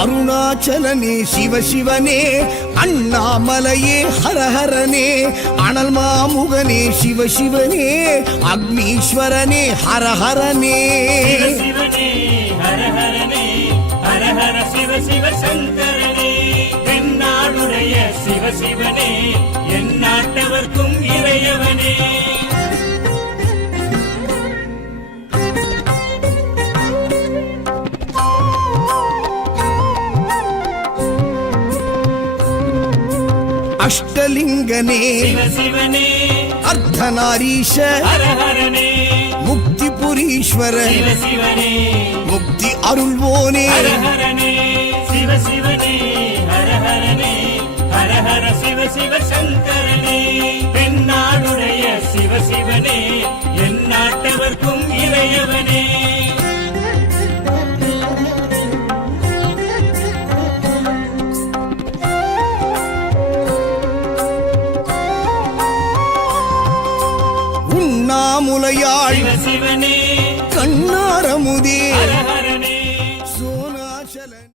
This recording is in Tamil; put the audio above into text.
அருணாச்சலனே சிவசிவனே, அண்ணாமலையே ஹரஹரனே, அனல் மாமுகனே சிவசிவனே, அக்னீஸ்வரனே ஹரஹரனே. சிவசிவனே ஹரஹரனே, ஹரஹர சிவ சிவ சங்கரனே, எந்நாடுடைய சிவசிவனே, எந்நாட்டவர்க்கும் இறையவனே. அஷ்டலிங்கனே சிவசிவனே, அர்த்தநாரீஷ ஹரஹரனே, முக்திபுரீஸ்வர சிவசிவனே, முக்தி அருள்வோனே. ஹரஹரனே சிவசிவனே, ஹரஹரனே, ஹரஹர சிவ சிவ சங்கரனே, எந்நாடுடைய சிவசிவனே, எந்நாட்டவர்க்கும் இறையவனே. உண்ணாமுலையாள் சிவசிவனே, கண்ணாரமுதே, ஹரஹர